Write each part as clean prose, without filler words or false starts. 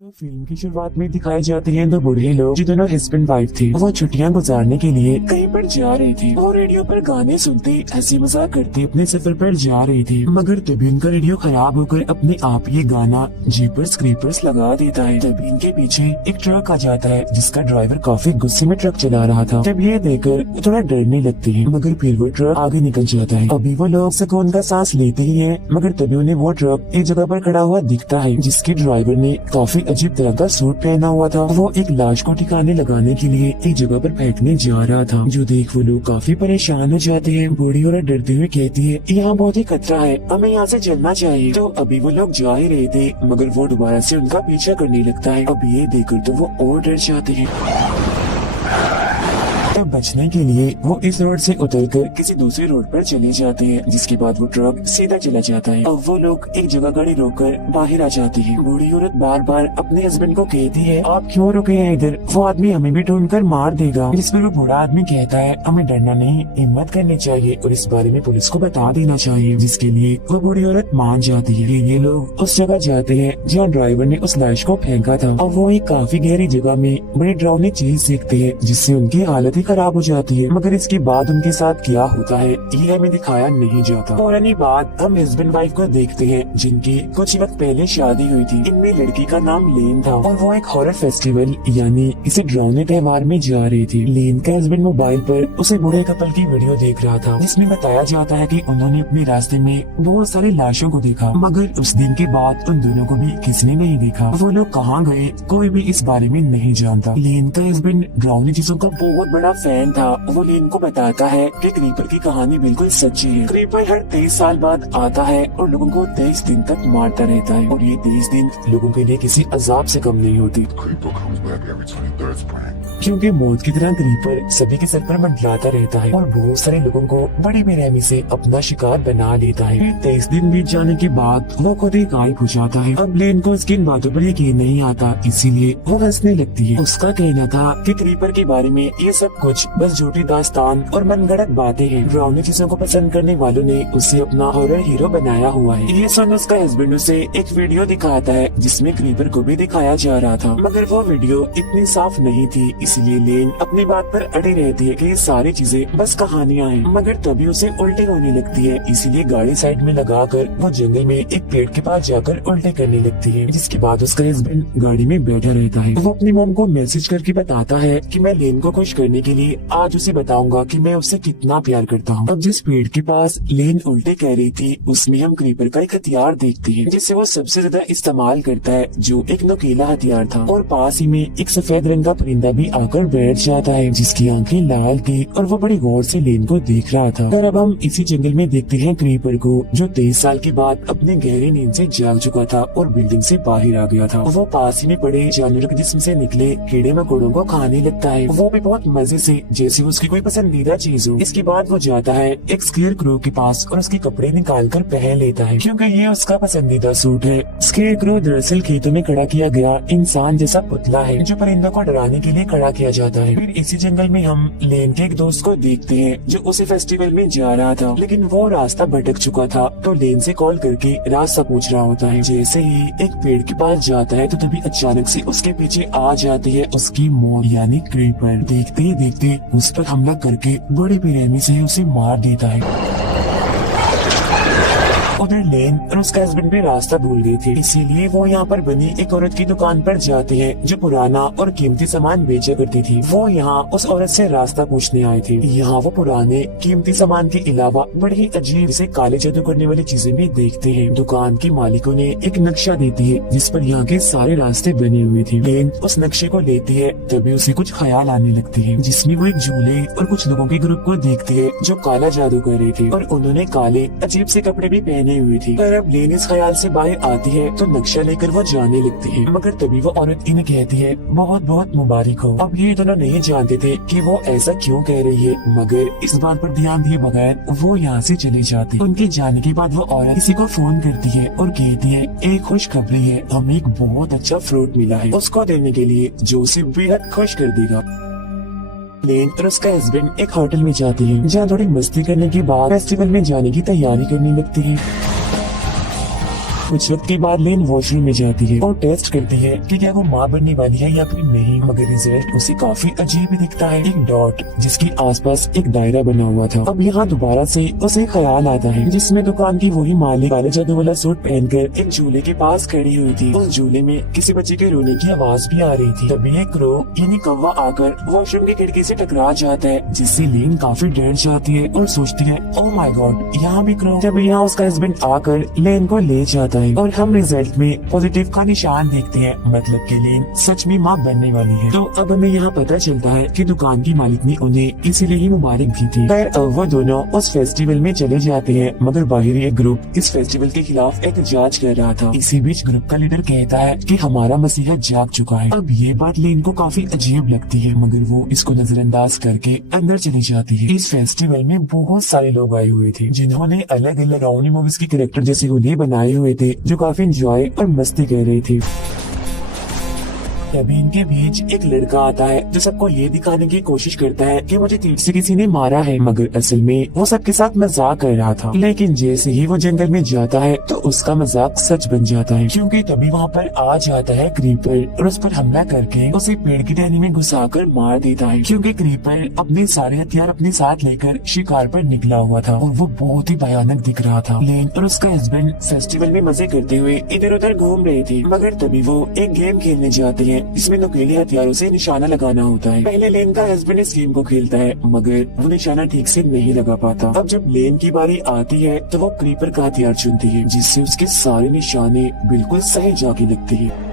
तो फिल्म की शुरुआत में दिखाए जाते हैं दो बूढ़े लोग जो दोनों हस्बैंड वाइफ थे। वो छुट्टियां गुजारने के लिए कहीं पर जा रहे थे और रेडियो पर गाने सुनते हंसी मजाक करते अपने सफर पर जा रहे थे। मगर तभी उनका रेडियो खराब होकर अपने आप ये गाना जीपर्स क्रीपर्स लगा देता है। तभी इनके पीछे एक ट्रक आ जाता है जिसका ड्राइवर काफी गुस्से में ट्रक चला रहा था। तब ये देखकर थोड़ा डरने लगते हैं, मगर फिर वो ट्रक आगे निकल जाता है। अभी वो लोग सुकून का सांस लेते ही है, मगर तभी उन्हें वो ट्रक एक जगह पर खड़ा हुआ दिखता है जिसके ड्राइवर ने काफी अजीब तरह का सूट पहना हुआ था। वो एक लाश को ठिकाने लगाने के लिए एक जगह पर फेंकने जा रहा था, जो देख वो लोग काफी परेशान हो जाते हैं। बूढ़ी औरत डरते हुए कहती है, यहाँ बहुत ही खतरा है, हमें यहाँ से चलना चाहिए। तो अभी वो लोग जा ही रहे थे, मगर वो दोबारा से उनका पीछा करने लगता है। अब ये देखकर तो वो और डर जाते हैं। तो बचने के लिए वो इस रोड से उतरकर किसी दूसरी रोड पर चले जाते हैं, जिसके बाद वो ट्रक सीधा चला जाता है। अब वो लोग एक जगह गाड़ी रोककर बाहर आ जाती है। बूढ़ी औरत बार बार अपने हस्बैंड को कहती है, आप क्यों रुके हैं इधर, वो आदमी हमें भी ढूंढकर मार देगा। जिस पर वो बूढ़ा आदमी कहता है, हमें डरना नहीं, हिम्मत करनी चाहिए और इस बारे में पुलिस को बता देना चाहिए। जिसके लिए वो बूढ़ी औरत मान जाती है। ये लोग उस जगह जाते हैं जहाँ ड्राइवर ने उस लाश को फेंका था। अब वो एक काफी गहरी जगह में बड़ी डरावनी चीज देखते हैं जिससे उनकी हालत खराब हो जाती है। मगर इसके बाद उनके साथ क्या होता है ये हमें दिखाया नहीं जाता। फौरन बाद हम हस्बैंड वाइफ को देखते हैं जिनकी कुछ वक्त पहले शादी हुई थी। इनमें लड़की का नाम लेन था और वो एक हॉरर फेस्टिवल यानी इसे डरावने त्योहार में जा रही थी। लेन का हस्बैंड मोबाइल पर उसे बूढ़े कपल की वीडियो देख रहा था, जिसमें बताया जाता है कि उन्होंने अपने रास्ते में बहुत सारी लाशों को देखा, मगर उस दिन के बाद उन दोनों को भी किसी ने नहीं देखा। वो लोग कहाँ गए कोई भी इस बारे में नहीं जानता। लेन का हस्बैंड डरावनी चीजों का बहुत बड़ा फैन था। वो लेन को बताता है कि क्रीपर की कहानी बिल्कुल सच्ची है। क्रीपर हर 23 साल बाद आता है और लोगों को 23 दिन तक मारता रहता है, और ये 23 दिन लोगों के लिए किसी अजाब से कम नहीं होती, क्योंकि मौत की तरह क्रीपर सभी के सर पर मंडराता रहता है और बहुत सारे लोगों को बड़ी बेरहमी से अपना शिकार बना लेता है। फिर 23 दिन बीत जाने के बाद वो खुद ही गायब हो जाता है। अब लेन को उसकी इन बातों पर यकीन नहीं आता, इसीलिए वो हंसने लगती है। उसका कहना था कि क्रीपर के बारे में ये सब कुछ बस झूठी दास्तान और मनगढ़ंत बातें हैं। डरावनी चीजों को पसंद करने वालों ने उसे अपना हॉरर हीरो बनाया हुआ है। ये सुन उसका हस्बैंड उसे एक वीडियो दिखाता है जिसमें क्रीपर को भी दिखाया जा रहा था, मगर वो वीडियो इतनी साफ नहीं थी, इसलिए लेन अपनी बात पर अड़ी रहती है कि ये सारी चीजें बस कहानियां हैं। मगर तभी उसे उल्टी होने लगती है, इसीलिए गाड़ी साइड में लगाकर वो जंगल में एक पेड़ के पास जाकर उल्टे करने लगती है। जिसके बाद उसका हस्बैंड गाड़ी में बैठा रहता है। वो अपनी मॉम को मैसेज करके बताता है कि मैं लेन को खुश करने के लिए आज उसे बताऊंगा कि मैं उससे कितना प्यार करता हूँ। अब जिस पेड़ के पास लेन उल्टे कह रही थी उसमें हम क्रीपर का एक हथियार देखते हैं जिससे वो सबसे ज्यादा इस्तेमाल करता है, जो एक नुकीला हथियार था। और पास ही में एक सफेद रंग का परिंदा भी आकर बैठ जाता है जिसकी आंखें लाल थी और वो बड़ी गौर से लेन को देख रहा था। और अब हम इसी जंगल में देखते हैं क्रीपर को, जो 23 साल के बाद अपने गहरी नींद से जाग चुका था और बिल्डिंग से बाहर आ गया था। वो पास ही में पड़े जानवर के जिस्म से निकले कीड़े मकोड़ों को खाने लगता है, वो भी बहुत मजे से, जैसे उसकी कोई पसंदीदा चीज हो। इसके बाद वो जाता है एक स्केयर क्रो के पास और उसके कपड़े निकाल कर पहन लेता है, क्योंकि ये उसका पसंदीदा सूट है। स्केयर क्रो दरअसल खेतों में खड़ा किया गया इंसान जैसा पुतला है जो परिंदों को डराने के लिए खड़ा किया जाता है। फिर इसी जंगल में हम लेन के एक दोस्त को देखते हैं जो उसी फेस्टिवल में जा रहा था, लेकिन वो रास्ता भटक चुका था, तो लेन से कॉल करके रास्ता पूछ रहा होता है। जैसे ही एक पेड़ के पास जाता है तो तभी अचानक से उसके पीछे आ जाती है उसकी मौत यानी क्रीपर। देखते ही देखते उस पर हमला करके बड़ी बेरहमी से उसे मार देता है। उधर लेन और उसका हस्बैंड भी रास्ता भूल गए थे, इसीलिए वो यहाँ पर बनी एक औरत की दुकान पर जाते हैं जो पुराना और कीमती सामान बेचा करती थी। वो यहाँ उस औरत से रास्ता पूछने आए थे। यहाँ वो पुराने कीमती सामान के अलावा बड़ी ही अजीब से काले जादू करने वाली चीजें भी देखते हैं। दुकान की मालिकों ने एक नक्शा देती है जिस पर यहाँ के सारे रास्ते बने हुए थे। लेन उस नक्शे को लेती है, तभी उसे कुछ ख्याल आने लगते हैं, जिसमें वो एक झूले और कुछ लोगों के ग्रुप को देखती है जो काला जादू कर रहे थे और उन्होंने काले अजीब से कपड़े भी पहने हुई थी। पर अब लेन इस ख्याल से बाहर आती है तो नक्शा लेकर वो जाने लगती है, मगर तभी वो औरत इन्हें कहती है, बहुत बहुत मुबारक हो। अब ये दोनों नहीं जानते थे कि वो ऐसा क्यों कह रही है, मगर इस बात पर ध्यान दिए बगैर वो यहाँ से चले जाते। उनके जाने के बाद वो औरत किसी को फोन करती है और कहती है, एक खुशखबरी है, हमें एक बहुत अच्छा फ्रूट मिला है उसको देने के लिए जो उसे बेहद खुश कर देगा। लेन और उसका हस्बैंड एक होटल में जाते हैं जहाँ थोड़ी मस्ती करने के बाद फेस्टिवल में जाने की तैयारी करने लगती है। कुछ वक्त के बाद लेन वॉशरूम में जाती है और टेस्ट करती है कि क्या वो माँ बनने वाली है या फिर नहीं, मगर रिजल्ट उसे काफी अजीब ही दिखता है। एक डॉट जिसके आसपास एक दायरा बना हुआ था। अब यहाँ दोबारा से उसे ख्याल आता है जिसमें दुकान की वही मालिक काले जादू वाला सूट पहनकर एक झूले के पास खड़ी हुई थी। उस झूले में किसी बच्चे के रोने की आवाज भी आ रही थी। तभी एक क्रो यानी कौवा आकर वॉशरूम की खिड़की से टकरा जाता है, जिससे लेन काफी डर जाती है और सोचती है ओह माय गॉड, यहाँ भी क्रो। तभी यहाँ उसका हस्बैंड आकर लेन को ले जाता है और हम रिजल्ट में पॉजिटिव का निशान देखते हैं, मतलब कि लेन सच में माँ बनने वाली है। तो अब हमें यहाँ पता चलता है कि दुकान की मालिक ने उन्हें इसीलिए ही मुबारक दी थी। खैर अब वो दोनों उस फेस्टिवल में चले जाते हैं, मगर बाहरी एक ग्रुप इस फेस्टिवल के खिलाफ एहतजाज कर रहा था। इसी बीच ग्रुप का लीडर कहता है कि हमारा मसीहा जाग चुका है। अब ये बात लेन को काफी अजीब लगती है, मगर वो इसको नजरअंदाज करके अंदर चली जाती है। इस फेस्टिवल में बहुत सारे लोग आए हुए थे जिन्होंने अलग अलग राउंड मूवीज के कैरेक्टर जैसे उन्हें बनाए हुए थे, जो काफी एंजॉय और मस्ती कर रहे थे। तभी इनके बीच एक लड़का आता है जो सबको ये दिखाने की कोशिश करता है कि मुझे तीर से किसी ने मारा है, मगर असल में वो सबके साथ मजाक कर रहा था। लेकिन जैसे ही वो जंगल में जाता है तो उसका मजाक सच बन जाता है, क्योंकि तभी वहाँ पर आ जाता है क्रीपर और उस पर हमला करके उसे पेड़ की टहनी में घुसाकर मार देता है, क्योंकि क्रीपर अपने सारे हथियार अपने साथ लेकर शिकार पर निकला हुआ था और वो बहुत ही भयानक दिख रहा था। लेन और उसका हस्बैंड फेस्टिवल में मजे करते हुए इधर उधर घूम रहे थे, मगर तभी वो एक गेम खेलने जाते हैं इसमें नुकीले हथियारों से निशाना लगाना होता है। पहले लेन का हस्बैंड इस गेम को खेलता है, मगर वो निशाना ठीक से नहीं लगा पाता। अब जब लेन की बारी आती है तो वो क्रीपर का हथियार चुनती है, जिससे उसके सारे निशाने बिल्कुल सही जाके लगते हैं।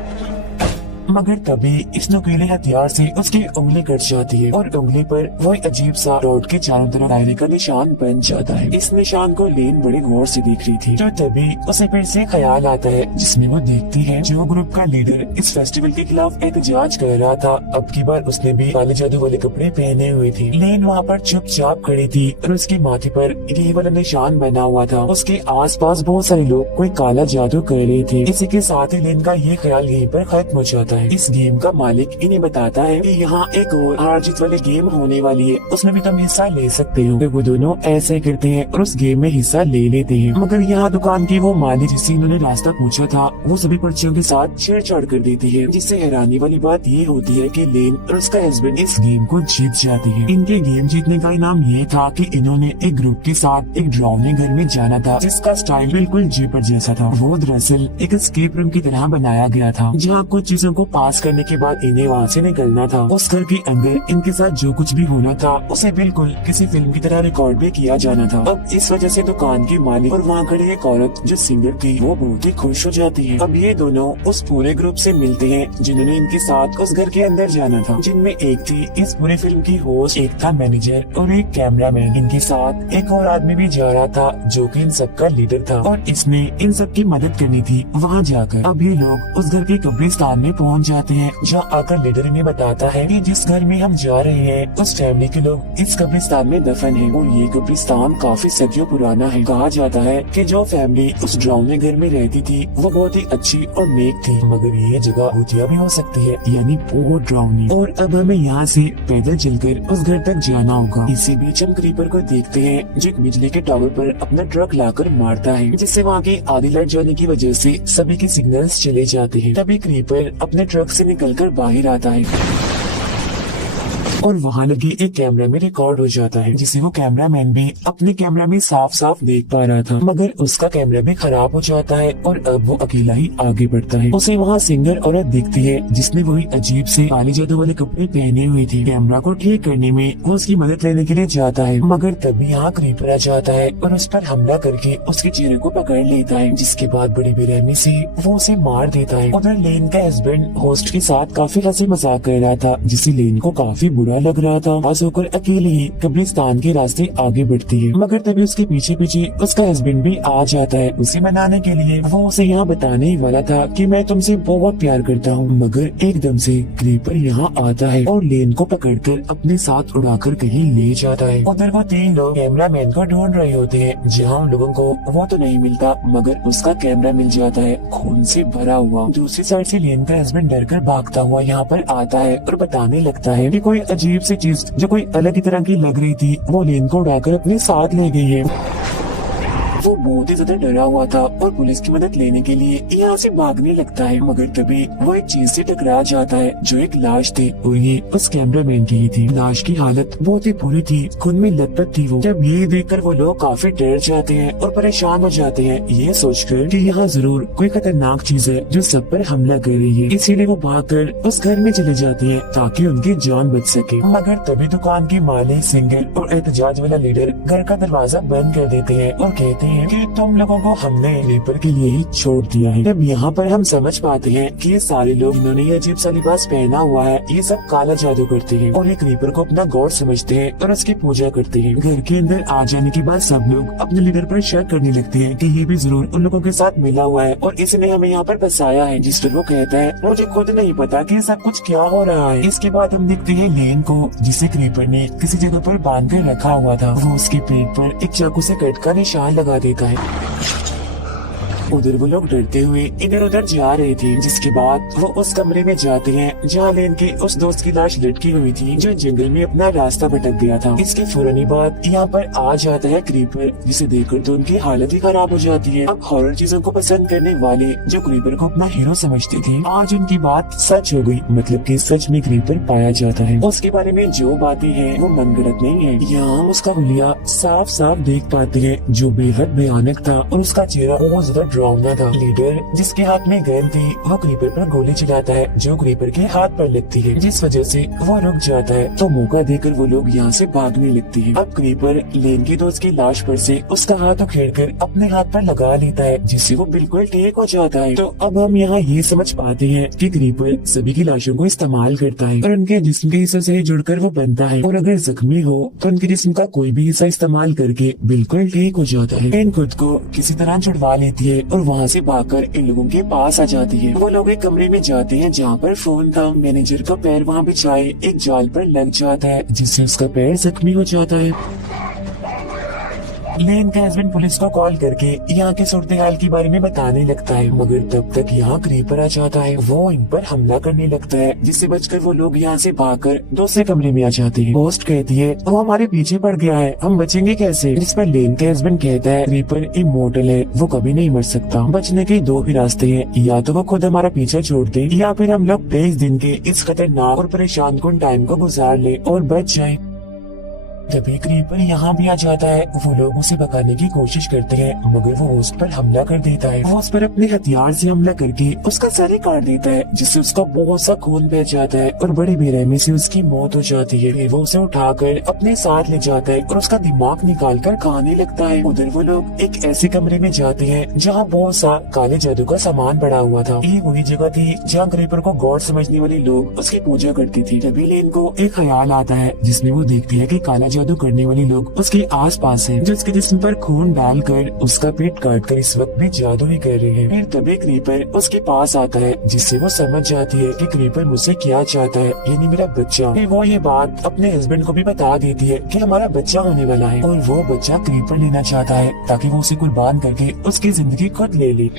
मगर तभी इस नुकीले हथियार से उसकी उंगली कट जाती है और उंगली पर वो एक अजीब सा रोड के चारों तरफ दायरे का निशान बन जाता है। इस निशान को लेन बड़े गौर से देख रही थी, तो तभी उसे फिर से ख्याल आता है जिसमें वो देखती है जो ग्रुप का लीडर इस फेस्टिवल के खिलाफ एहतजाज कर रहा था। अब की बार उसने भी काले जादू वाले कपड़े पहने हुए थे। लेन वहाँ पर चुपचाप खड़ी थी और उसके माथे पर यही वाला निशान बना हुआ था। उसके आसपास बहुत सारे लोग कोई काला जादू कर रहे थे। इसी के साथ ही लेन का ये ख्याल यहीं पर खत्म हो जाता है। इस गेम का मालिक इन्हें बताता है कि यहाँ एक और हार जीत वाली गेम होने वाली है, उसमें भी तुम हिस्सा ले सकते हो। तो वो दोनों ऐसे करते हैं और उस गेम में हिस्सा ले लेते हैं। मगर यहाँ दुकान की वो मालिक जिससे इन्होंने रास्ता पूछा था वो सभी पर्चियों के साथ छेड़छाड़ कर देती है, जिससे हैरानी वाली बात ये होती है कि लेन और उसका हस्बैंड इस गेम को जीत जाती है। इनके गेम जीतने का इनाम ये था कि इन्होंने एक ग्रुप के साथ एक डरावने घर में जाना था, जिसका स्टाइल बिल्कुल जीपर जैसा था। वो दरअसल एक एस्केप रूम की तरह बनाया गया था, जहाँ कुछ चीजों को पास करने के बाद इन्हें वहाँ से निकलना था। उस घर के अंदर इनके साथ जो कुछ भी होना था उसे बिल्कुल किसी फिल्म की तरह रिकॉर्ड भी किया जाना था। अब इस वजह से दुकान की मालिक और वहाँ खड़ी एक औरत जो सिंगर थी वो बहुत ही खुश हो जाती है। अब ये दोनों उस पूरे ग्रुप से मिलते हैं जिन्होंने इनके साथ उस घर के अंदर जाना था, जिनमें एक थी इस पूरी फिल्म की होस्ट, एक था मैनेजर और एक कैमरामैन। इनके साथ एक और आदमी भी जा रहा था जो कि इन सबका लीडर था और इसने इन सबकी मदद करनी थी वहाँ जाकर। अब ये लोग उस घर के कब्रिस्तान में पहुँच जाते हैं, जहाँ आकर लीडर इन्हें बताता है कि जिस घर में हम जा रहे हैं उस फैमिली के लोग इस कब्रिस्तान में दफन हैं और ये कब्रिस्तान काफी सदियों पुराना है। कहा जाता है कि जो फैमिली उस डरावने घर में रहती थी वो बहुत ही अच्छी और नेक थी, मगर ये जगह भूतिया भी हो सकती है, यानी बहुत डरावनी। और अब हमें यहाँ से पैदल चलकर उस घर तक जाना होगा। इसी बीच हम क्रीपर को देखते हैं जो एक बिजली के टावर पर अपना ट्रक लाकर मारता है, जिससे वहाँ की आधी लाइट जाने की वजह से सभी के सिग्नल्स चले जाते हैं। तभी क्रीपर अपने ट्रक से निकलकर बाहर आता है और वहाँ लगे एक कैमरा में रिकॉर्ड हो जाता है, जिसे वो कैमरामैन भी अपने कैमरा में साफ साफ देख पा रहा था, मगर उसका कैमरा भी खराब हो जाता है और अब वो अकेला ही आगे बढ़ता है। उसे वहाँ सिंगर औरत दिखती है जिसने वही अजीब से काले जादू वाले कपड़े पहने हुए थे। कैमरा को ठीक करने में वो उसकी मदद लेने के लिए जाता है, मगर तभी यहाँ क्रीपर आ जाता है और उस पर हमला करके उसके चेहरे को पकड़ लेता है, जिसके बाद बड़ी बेरहमी से वो उसे मार देता है। उधर लेन का हस्बैंड होस्ट के साथ काफी हंसी मजाक कर रहा था, जिससे लेन को काफी बुरा लग रहा था। पास होकर अकेले ही कब्रिस्तान के रास्ते आगे बढ़ती है, मगर तभी उसके पीछे पीछे उसका हस्बैंड भी आ जाता है उसे मनाने के लिए। वो उसे यहाँ बताने ही वाला था कि मैं तुमसे बहुत प्यार करता हूँ, मगर एकदम से क्रीपर यहाँ आता है और लेन को पकड़कर अपने साथ उड़ाकर कहीं ले जाता है। उधर वो तीन लोग कैमरामैन को ढूंढ रहे होते हैं, जहाँ उन लोगों को वो तो नहीं मिलता मगर उसका कैमरा मिल जाता है खून से भरा हुआ। दूसरी साइड से लेन का हस्बैंड डरकर भागता हुआ यहाँ पर आता है और बताने लगता है कि कोई अजीब सी चीज जो कोई अलग ही तरह की लग रही थी वो लेन को उड़ाकर अपने साथ ले गई है। वो बहुत ही ज्यादा डरा हुआ था और पुलिस की मदद लेने के लिए यहाँ से भागने लगता है, मगर तभी वो एक चीज से टकरा जाता है जो एक लाश थी और ये उस कैमरामैन की ही थी। लाश की हालत बहुत ही बुरी थी, खून में लथपथ थी वो। जब ये देखकर वो लोग काफी डर जाते हैं और परेशान हो जाते हैं, ये सोचकर कि यहाँ जरूर कोई खतरनाक चीज है जो सब पर हमला कर रही है। इसीलिए वो भागकर उस घर में चले जाते हैं ताकि उनकी जान बच सके। मगर तभी दुकान के मालिक, सिंगर और एहतजाज वाला लीडर घर का दरवाजा बंद कर देते हैं और कहते हैं कि तुम लोगों को हमने रीपर के लिए ही छोड़ दिया है। तब यहाँ पर हम समझ पाते हैं कि ये सारे लोग, इन्होंने ये अजीब सा लिबास पहना हुआ है, ये सब काला जादू करते हैं और एक रीपर को अपना गॉड समझते हैं और उसकी पूजा करते हैं। घर के अंदर आ जाने के बाद सब लोग अपने लीडर पर शक करने लगते हैं कि ये भी जरूर उन लोगों के साथ मिला हुआ है और इसने हमें यहाँ पर फंसाया है। जिस पर वो कहता है मुझे खुद नहीं पता कि सब कुछ क्या हो रहा है। इसके बाद हम देखते हैं लेन को, जिसे क्रीपर ने किसी जगह पर बांध कर रखा हुआ था। वो उसके पेट पर एक चाकू से कट का निशान लगा देता है। उधर वो लोग डरते हुए इधर उधर जा रहे थे। जिसके बाद वो उस कमरे में जाते हैं जहाँ लेन के उस दोस्त की लाश लटकी हुई थी जो जंगल में अपना रास्ता भटक गया था। इसके फौरन ही बाद यहाँ पर आ जाता है क्रीपर, जिसे देखकर तो उनकी हालत ही खराब हो जाती है। अब हॉरर चीजों को पसंद करने वाले जो क्रीपर को अपना हीरो समझते थे, आज उनकी बात सच हो गई, मतलब कि सच में क्रीपर पाया जाता है। उसके बारे में जो बातें हैं वो मनगढ़ंत नहीं है। यहाँ हम उसका हुलिया साफ साफ देख पाते हैं जो बेहद भयानक था और उसका चेहरा बहुत ज्यादा डरावना था। लीडर जिसके हाथ में गन थी वो क्रीपर पर गोली चलाता है जो क्रीपर के हाथ पर लगती है, जिस वजह से वो रुक जाता है। तो मौका देकर वो लोग यहाँ से भागने लगते हैं। अब क्रीपर लेन के दोस्त की लाश पर से उसका हाथ उखेड़कर अपने हाथ पर लगा लेता है, जिससे वो बिल्कुल ठीक हो जाता है। तो अब हम यहाँ ये समझ पाते हैं कि क्रीपर सभी की लाशों को इस्तेमाल करता है और उनके जिस्म के हिस्से से जुड़कर वो बनता है, और अगर जख्मी हो तो उनके जिस्म का कोई भी हिस्सा इस्तेमाल करके बिल्कुल ठीक हो जाता है। इन खुद को किसी तरह छुड़वा लेती है और वहाँ से भागकर इन लोगों के पास आ जाती है। वो लोग एक कमरे में जाते हैं जहाँ पर फोन था। मैनेजर का पैर वहाँ बिछाए एक जाल पर लग जाता है, जिससे उसका पैर जख्मी हो जाता है। लेन का हस्बैंड पुलिस को कॉल करके यहाँ के सूरत हाल के बारे में बताने लगता है, मगर तब तक यहाँ क्रीपर आ जाता है। वो इन पर हमला करने लगता है, जिससे बचकर वो लोग यहाँ से भागकर दूसरे कमरे में आ जाते हैं। होस्ट कहती है वो हमारे पीछे पड़ गया है, हम बचेंगे कैसे? जिस पर लेन का हस्बैंड कहता है क्रीपर इमोर्टल है, वो कभी नहीं मर सकता। बचने के दो ही रास्ते हैं, या तो वो खुद हमारा पीछा छोड़ दे या फिर हम लोग 23 दिन के इस खतरनाक और परेशान कुन टाइम को गुजार ले और बच जाए। तभी क्रीपर यहाँ भी आ जाता है। वो लोग उसे भगाने की कोशिश करते हैं, मगर वो होस्ट पर हमला कर देता है। वो उस पर अपने हथियार से हमला करके उसका सर ही काट देता है, जिससे उसका बहुत सा खून बह जाता है और बड़ी बेरहमी से उसकी मौत हो जाती है। फिर वो उसे उठाकर अपने साथ ले जाता है और उसका दिमाग निकाल कर खाने लगता है। उधर वो लोग एक ऐसे कमरे में जाते हैं जहाँ बहुत सा काले जादू का सामान पड़ा हुआ था। ये वही जगह थी जहाँ क्रीपर को गॉड समझने वाले लोग उसकी पूजा करते थे। तभी लेन को एक ख्याल आता है, जिसमें वो देखती है कि काला जादू करने वाले लोग उसके आसपास हैं, जो उसके जिस्म पर खून डालकर उसका पेट काटकर इस वक्त भी जादू ही कर रहे हैं। फिर तभी क्रीपर उसके पास आता है, जिससे वो समझ जाती है कि क्रीपर मुझसे क्या चाहता है, यानी मेरा बच्चा। फिर वो ये बात अपने हस्बैंड को भी बता देती है कि हमारा बच्चा होने वाला है और वो बच्चा क्रीपर लेना चाहता है ताकि वो उसे कुर्बान करके उसकी जिंदगी खुद ले ले।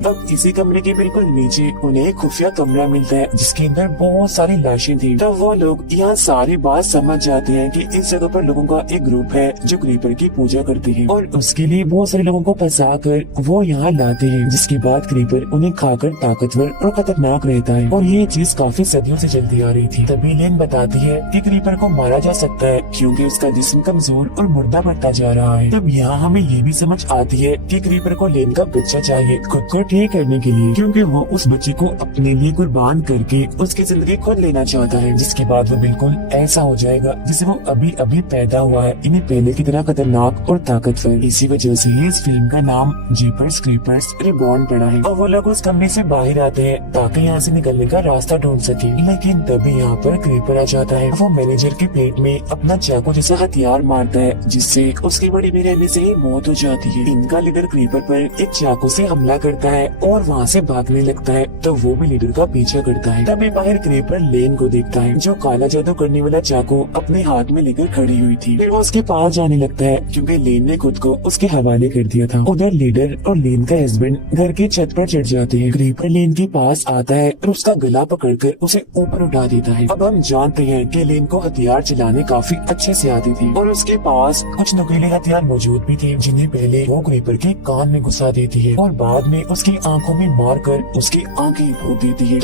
अब इसी कमरे के बिल्कुल नीचे उन्हें एक खुफिया कमरा मिलता है, जिसके अंदर बहुत सारी लाशें थी। तब वो लोग यहाँ सारी बात समझ जाते हैं कि इस जगह पर लोगों का एक ग्रुप है जो क्रीपर की पूजा करते हैं और उसके लिए बहुत सारे लोगों को फंसा कर वो यहाँ लाते हैं, जिसके बाद क्रीपर उन्हें खाकर ताकतवर और खतरनाक रहता है। और ये चीज काफी सदियों से चलती आ रही थी। तभी लेन बताती है कि क्रीपर को मारा जा सकता है क्योंकि उसका जिस्म कमजोर और मुर्दा बढ़ता जा रहा है। तब यहाँ हमें ये भी समझ आती है कि क्रीपर को लेन का बच्चा चाहिए खुद को ठीक करने के लिए, क्योंकि वो उस बच्चे को अपने लिए कुर्बान करके उसकी जिंदगी खुद लेना चाहता है, जिसके बाद वो बिल्कुल ऐसा हो जाएगा जैसे वो अभी अभी पैदा हुआ है, इन्हें पहले की तरह खतरनाक और ताकतवर। इसी वजह से इस फिल्म का नाम जेपर्स क्रीपर्स रिबॉर्न पड़ा है। और वो लोग उस कमरे से बाहर आते हैं ताकि यहाँ से निकलने का रास्ता ढूंढ सके, लेकिन तभी यहाँ पर क्रीपर आ जाता है। वो मैनेजर के पेट में अपना चाकू जैसा हथियार मारता है, जिससे उसकी बड़ी बेरहमी से ही मौत हो जाती है। इनका लीडर क्रीपर पर एक चाकू से हमला करता है है और वहाँ से भागने लगता है तो वो भी लीडर का पीछा करता है। तभी बाहर क्रीपर लेन को देखता है जो काला जादू करने वाला चाकू अपने हाथ में लेकर खड़ी हुई थी। फिर वो उसके पास जाने लगता है क्योंकि लेन ने खुद को उसके हवाले कर दिया था। उधर लीडर और लेन का हस्बैंड घर की छत पर चढ़ जाते हैं। क्रीपर लेन के पास आता है और उसका गला पकड़कर उसे ऊपर उठा देता है। अब हम जानते हैं कि लेन को हथियार चलाने काफी अच्छे से आती थी और उसके पास कुछ नुकीले हथियार मौजूद भी थे जिन्हें पहले वो क्रीपर के कान में घुसा देती है और बाद में उसकी आंखों में मारकर उसकी आंखें फूट देती है।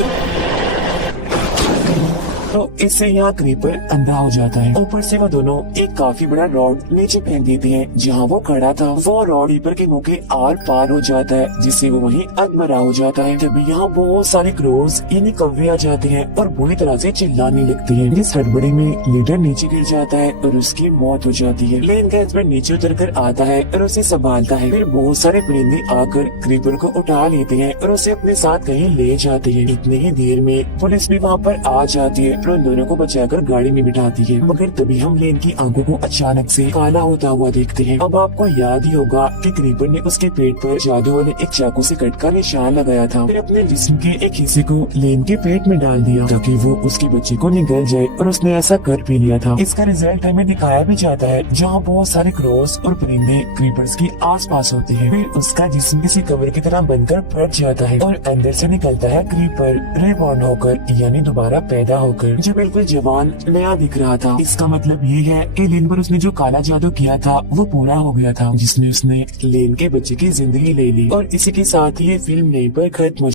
तो इससे यहाँ क्रीपर अंधा हो जाता है। ऊपर से वो दोनों एक काफी बड़ा रॉड नीचे फेंक देते हैं। जहाँ वो खड़ा था वो रॉड क्रीपर के मुंह के आर पार हो जाता है जिससे वो वहीं अधमरा हो जाता है। तभी यहाँ बहुत सारे क्रोज यानी कौवे आ जाते हैं और बुरी तरह से चिल्लाने लगते हैं। इस हड़बड़ी में लीडर नीचे गिर जाता है और उसकी मौत हो जाती है। लेन का हस्बैंड नीचे उतर कर आता है और उसे संभालता है। फिर बहुत सारे परिंदे आकर क्रीपर को उठा लेते हैं और उसे अपने साथ कहीं ले जाते हैं। इतनी ही देर में पुलिस भी वहाँ पर आ जाती है और उन दोनों को बचाकर गाड़ी में बिठाती है। मगर तभी हम लेन की आंखों को अचानक से काला होता हुआ देखते हैं। अब आपको याद ही होगा कि क्रीपर ने उसके पेट पर जादू वाले एक चाकू से कट का निशान लगाया था। फिर अपने जिस्म के एक हिस्से को लेन के पेट में डाल दिया ताकि वो उसके बच्चे को निगल जाए और उसने ऐसा कर भी लिया था। इसका रिजल्ट हमें दिखाया भी जाता है जहाँ बहुत सारे क्रोस और परिंदे क्रीपर्स के आस पास होते हैं। फिर उसका जिस्म किसी कवर की तरह बनकर फट जाता है और अंदर से निकलता है क्रीपर रिबॉर्न होकर यानी दोबारा पैदा होकर जो बिल्कुल जवान नया दिख रहा था। इसका मतलब ये है कि लेन पर उसने जो काला जादू किया था वो पूरा हो गया था जिसने उसने लेन के बच्चे की जिंदगी ले ली। और इसी के साथ ही ये फिल्म यहीं पर खत्म हो